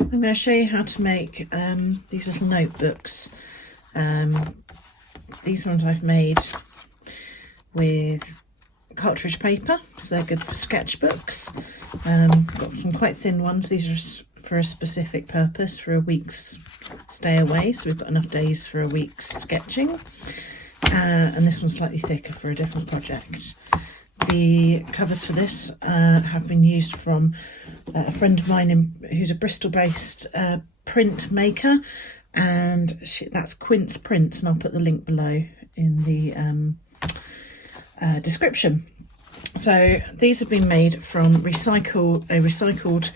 I'm going to show you how to make these little notebooks. These ones I've made with cartridge paper, so they're good for sketchbooks. Got some quite thin ones. These are for a specific purpose, for a week's stay away, so we've got enough days for a week's sketching. And this one's slightly thicker for a different project. The covers for this have been used from a friend of mine who's a Bristol-based print maker, and that's Quince Prints, and I'll put the link below in the description. So these have been made from a recycled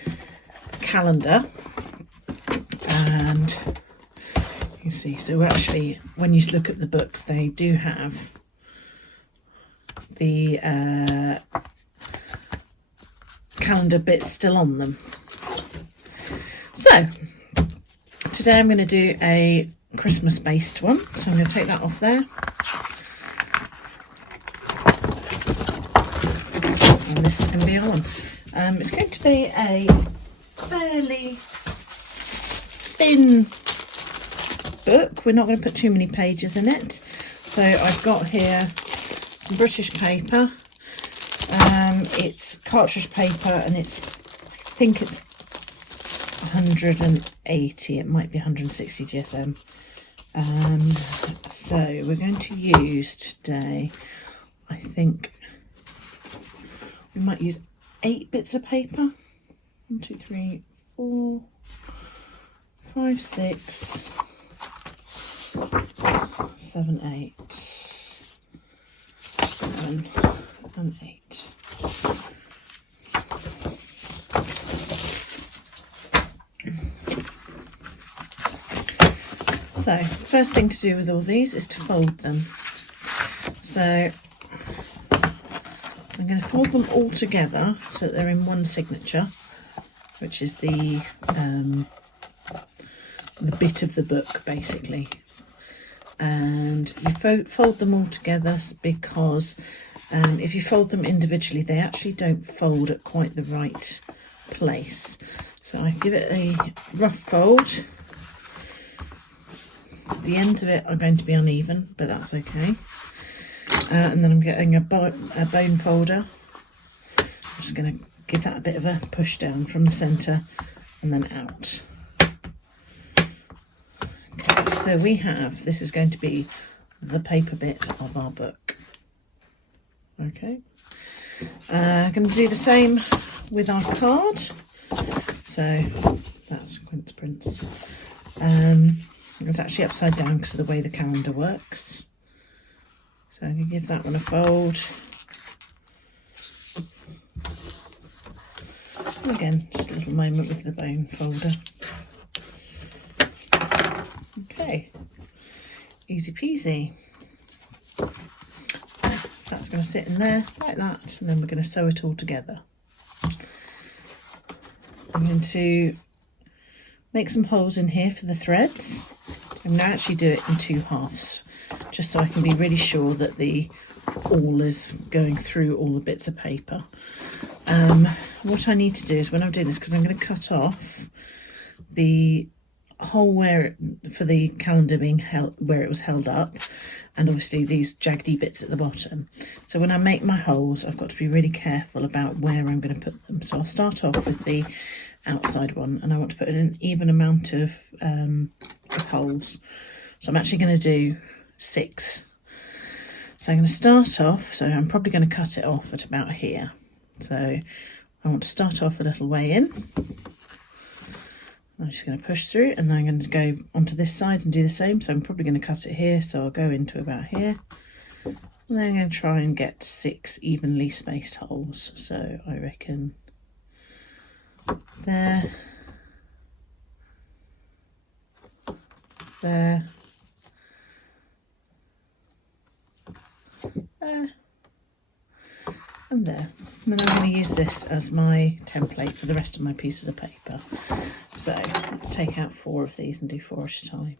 calendar, and you can see, so actually when you look at the books, they do have the calendar bits still on them. So today I'm going to do a Christmas based one, so I'm going to take that off there, and this is going to be on. It's going to be a fairly thin book. We're not going to put too many pages in it. So I've got here some British paper. It's cartridge paper, and I think it's 180. It might be 160 GSM. So we're going to use today, I think we might use 8 bits of paper. 1, 2, 3, 4, 5, 6, 7, 8, 7 and 8. So first thing to do with all these is to fold them. So I'm going to fold them all together so that they're in one signature, which is the bit of the book basically. And you fold them all together because if you fold them individually, they actually don't fold at quite the right place. So I give it a rough fold. The ends of it are going to be uneven, but that's okay. And then I'm getting a bone folder. I'm just going to give that a bit of a push down from the centre and then out. Okay, so we have, this is going to be the paper bit of our book. Okay, I'm going to do the same with our card. So that's Quince Prints. It's actually upside down because of the way the calendar works. So I'm going to give that one a fold. And again, just a little moment with the bone folder. Okay, easy peasy. So that's going to sit in there like that, and then we're going to sew it all together. I'm going to make some holes in here for the threads. I'm going to actually do it in 2 halves, just so I can be really sure that the awl is going through all the bits of paper. What I need to do is, when I'm doing this, because I'm going to cut off the hole for the calendar being held, where it was held up, and obviously these jaggedy bits at the bottom. So when I make my holes, I've got to be really careful about where I'm going to put them. So I'll start off with the outside one, and I want to put in an even amount of holes. So I'm actually going to do 6. So I'm going to start off, so I'm probably going to cut it off at about here. So I want to start off a little way in. I'm just going to push through, and then I'm going to go onto this side and do the same. So I'm probably going to cut it here, so I'll go into about here. And then I'm going to try and get 6 evenly spaced holes. So I reckon there, there, there, and there. And then I'm going to use this as my template for the rest of my pieces of paper. So let's take out 4 of these and do 4 at a time.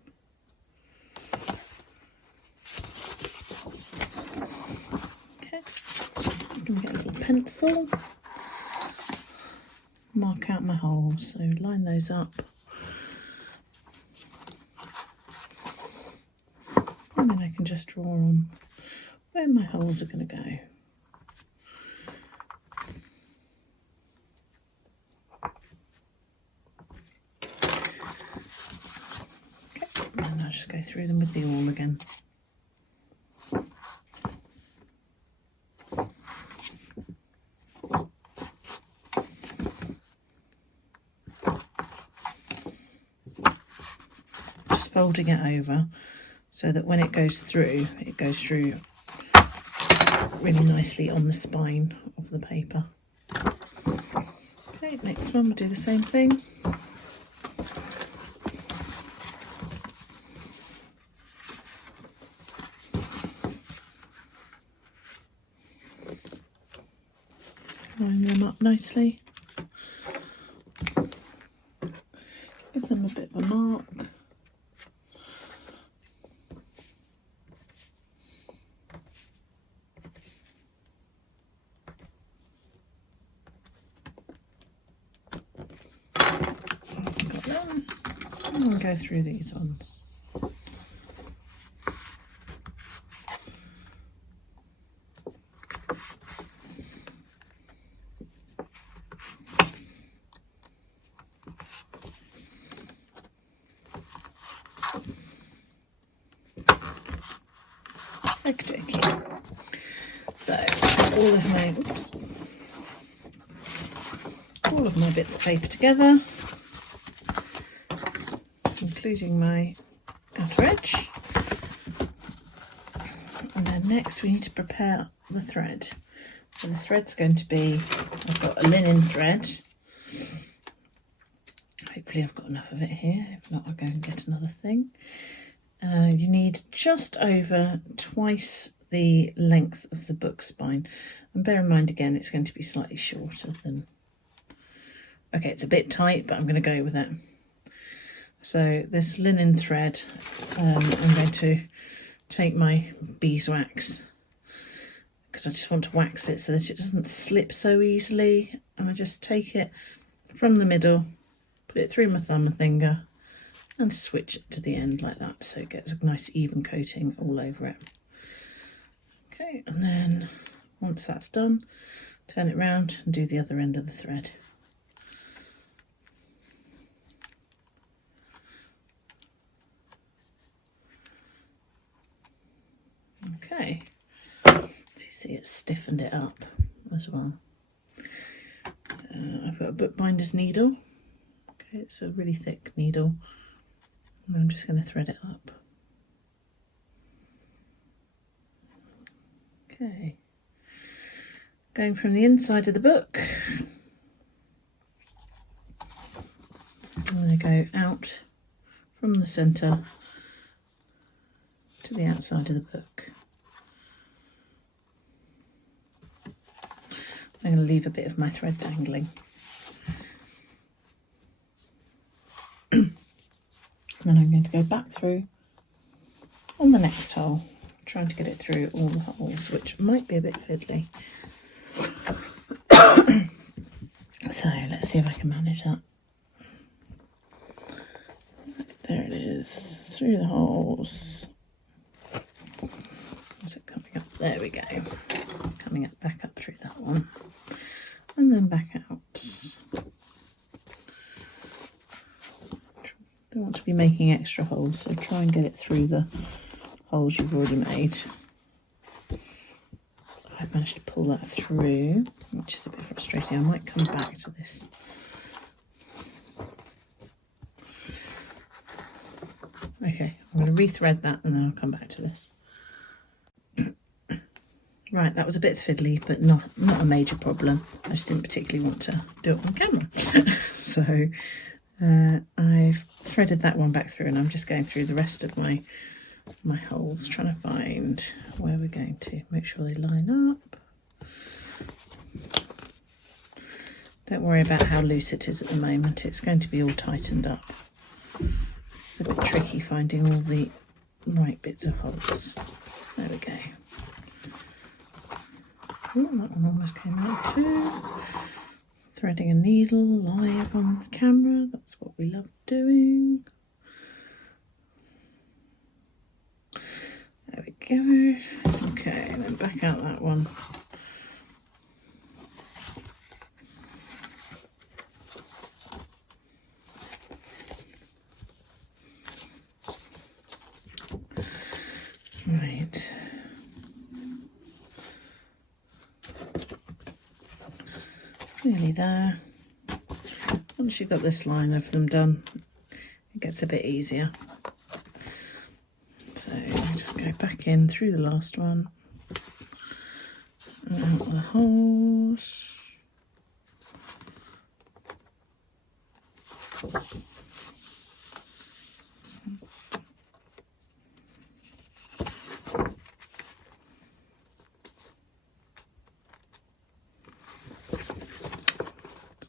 Okay, just going to get a little pencil. mark out my holes, so line those up. And then I can just draw on where my holes are going to go. Okay, and I'll just go through them with the awl again. Just folding it over so that when it goes through really nicely on the spine of the paper. Okay, next one we'll do the same thing. Line them up nicely. Give them a bit of a mark. And go through these ones. Okay. So all of my bits of paper together, including my outer edge. And then next we need to prepare the thread. So the thread's going to be, I've got a linen thread. Hopefully I've got enough of it here. If not, I'll go and get another thing. You need just over twice the length of the book spine. And bear in mind again, it's going to be slightly shorter than... Okay, it's a bit tight, but I'm going to go with it. So this linen thread, I'm going to take my beeswax, because I just want to wax it so that it doesn't slip so easily. And I just take it from the middle, put it through my thumb and finger, and switch it to the end like that, so it gets a nice even coating all over it. Okay, and then once that's done, turn it round and do the other end of the thread. Okay, so you see it's stiffened it up as well. I've got a bookbinder's needle. Okay, it's a really thick needle. And I'm just going to thread it up. Okay, going from the inside of the book, I'm going to go out from the centre to the outside of the book. I'm going to leave a bit of my thread dangling. And then I'm going to go back through on the next hole, trying to get it through all the holes, which might be a bit fiddly. So let's see if I can manage that. There it is, through the holes. Is it coming up? There we go. Coming up, back up through that one. And then back out. Don't want to be making extra holes, so try and get it through the holes you've already made. I've managed to pull that through, which is a bit frustrating. I might come back to this. Okay, I'm going to rethread that and then I'll come back to this. Right, that was a bit fiddly, but not a major problem. I just didn't particularly want to do it on camera. So I've threaded that one back through, and I'm just going through the rest of my holes, trying to find where we're going to. Make sure they line up. Don't worry about how loose it is at the moment. It's going to be all tightened up. It's a bit tricky finding all the right bits of holes. There we go. Oh, that one almost came out too. threading a needle live on camera. That's what we love doing. There we go. Okay, and then back out that one. Right. Nearly there. Once you've got this line of them done, it gets a bit easier. So just go back in through the last one and out the holes.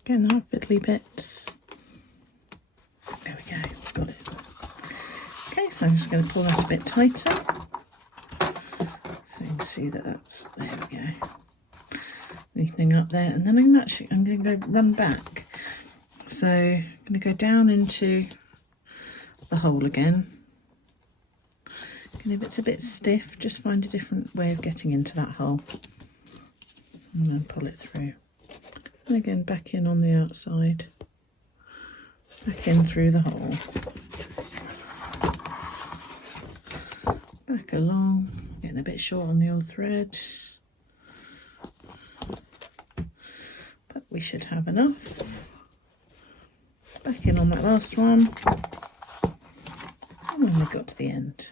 Getting our fiddly bits. There we go, got it. Okay, so I'm just going to pull that a bit tighter. So you can see that that's, there we go. Anything up there, and then I'm going to go run back. So I'm going to go down into the hole again. And if it's a bit stiff, just find a different way of getting into that hole. And then pull it through. And again, back in on the outside, back in through the hole, back along, getting a bit short on the old thread, but we should have enough. Back in on that last one, and when we got to the end.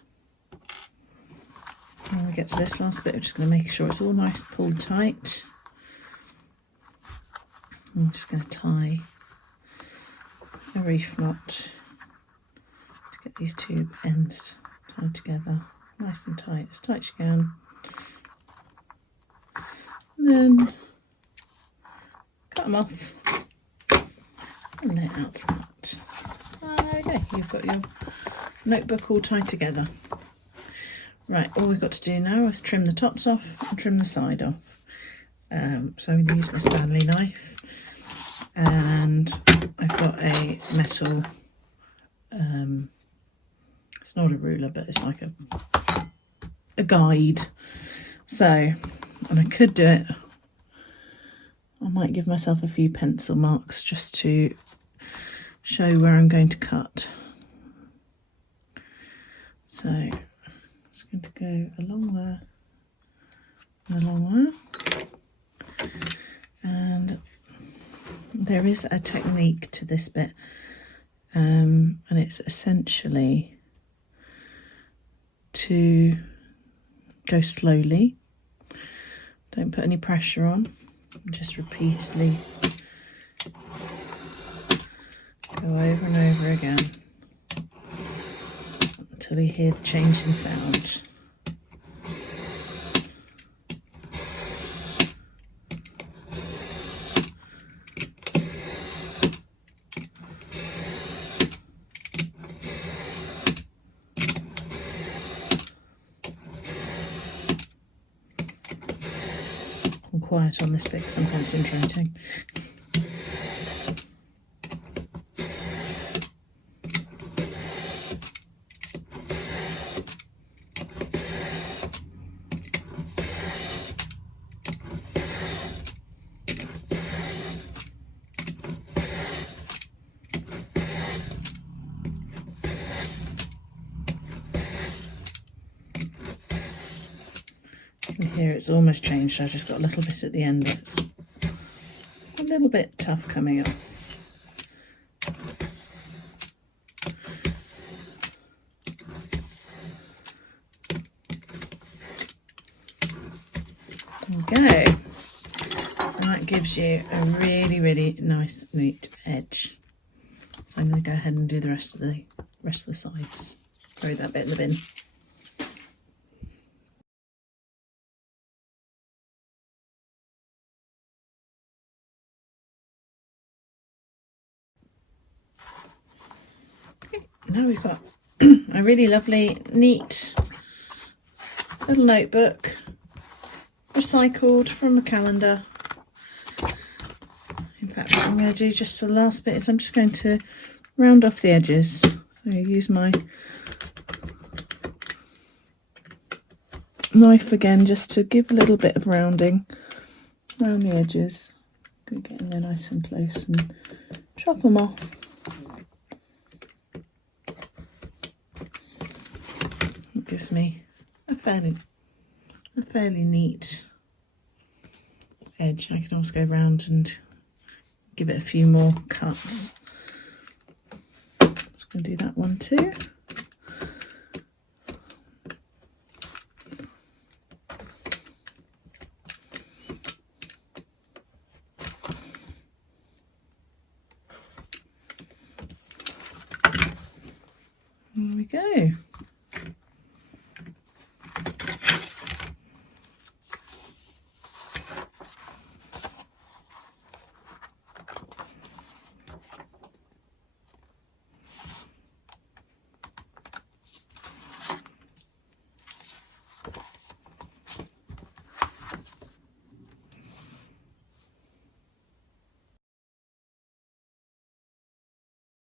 When we get to this last bit, we're just going to make sure it's all nice pulled tight. I'm just going to tie a reef knot to get these two ends tied together nice and tight, as tight as you can. And then cut them off and lay it out the front. Okay, you've got your notebook all tied together. Right, all we've got to do now is trim the tops off and trim the side off. So I'm going to use my Stanley knife. And I've got a metal, it's not a ruler, but it's like a guide. So, and I could do it, I might give myself a few pencil marks just to show where I'm going to cut. So, I'm just going to go along there and along there. And there is a technique to this bit, and it's essentially to go slowly, don't put any pressure on, just repeatedly go over and over again until you hear the change in sound. I'm quiet on this bit because I'm concentrating. Here it's almost changed, I've just got a little bit at the end that's a little bit tough coming up. There we go. And that gives you a really, really nice, neat edge. So I'm going to go ahead and do the rest of the sides. Throw that bit in the bin. Now we've got a really lovely, neat little notebook, recycled from a calendar. In fact, what I'm going to do just for the last bit is I'm just going to round off the edges. So I use my knife again just to give a little bit of rounding around the edges. Go getting there nice and close and chop them off. It gives me a fairly neat edge. I can also go around and give it a few more cuts. Just going to do that one too. There we go.